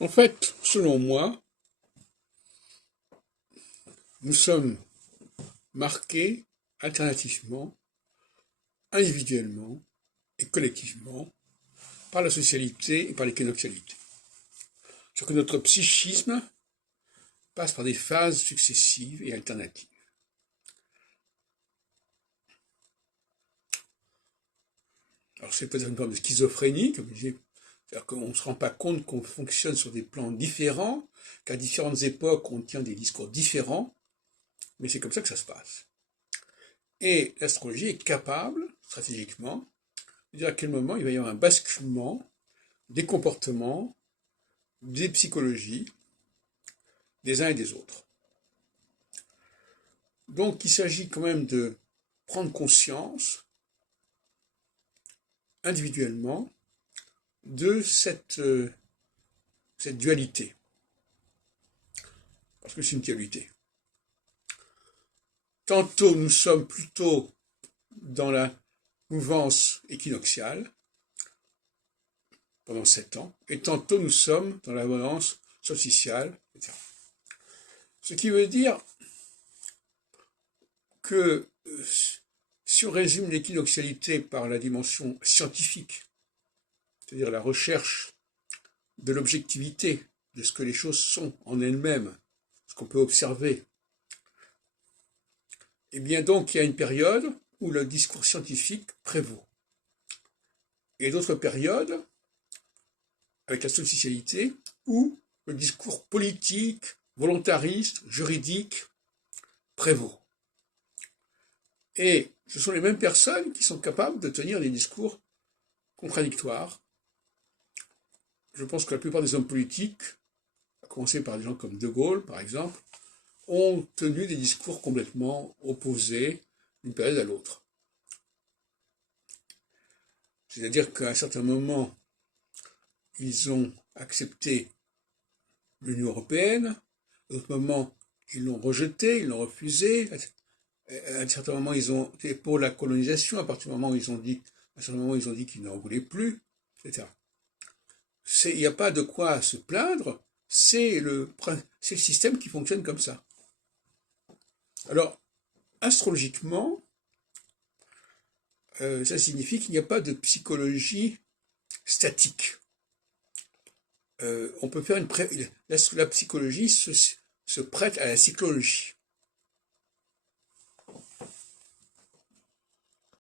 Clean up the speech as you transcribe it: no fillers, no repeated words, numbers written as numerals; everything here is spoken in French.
En fait, selon moi, nous sommes marqués alternativement, individuellement et collectivement par la socialité et par l'éconoxialité. C'est que notre psychisme passe par des phases successives et alternatives. Alors c'est peut-être une forme de schizophrénie, comme je disais, c'est-à-dire qu'on ne se rend pas compte qu'on fonctionne sur des plans différents, qu'à différentes époques on tient des discours différents, mais c'est comme ça que ça se passe. Et l'astrologie est capable, stratégiquement, de dire à quel moment il va y avoir un basculement des comportements, des psychologies, des uns et des autres. Donc il s'agit quand même de prendre conscience individuellement de cette dualité. Parce que c'est une dualité. Tantôt nous sommes plutôt dans la mouvance équinoxiale, pendant 7 ans, et tantôt nous sommes dans la mouvance solsticiale, etc. Ce qui veut dire que si on résume l'équinoxialité par la dimension scientifique, c'est-à-dire la recherche de l'objectivité, de ce que les choses sont en elles-mêmes, ce qu'on peut observer, et bien donc il y a une période où le discours scientifique prévaut. Et d'autres périodes, avec la solsticialité, où le discours politique, volontariste, juridique prévaut. Et ce sont les mêmes personnes qui sont capables de tenir des discours contradictoires. Je pense que la plupart des hommes politiques, à commencer par des gens comme De Gaulle, par exemple, ont tenu des discours complètement opposés d'une période à l'autre. C'est-à-dire qu'à un certain moment, ils ont accepté l'Union européenne, à d'autres moments, ils l'ont rejeté, ils l'ont refusé, à un certain moment, ils ont été pour la colonisation, à partir du moment où ils ont dit, à un certain moment, ils ont dit qu'ils n'en voulaient plus, etc. Il n'y a pas de quoi se plaindre, c'est le système qui fonctionne comme ça. Alors, astrologiquement, ça signifie qu'il n'y a pas de psychologie statique. On peut faire la psychologie se prête à la cyclologie.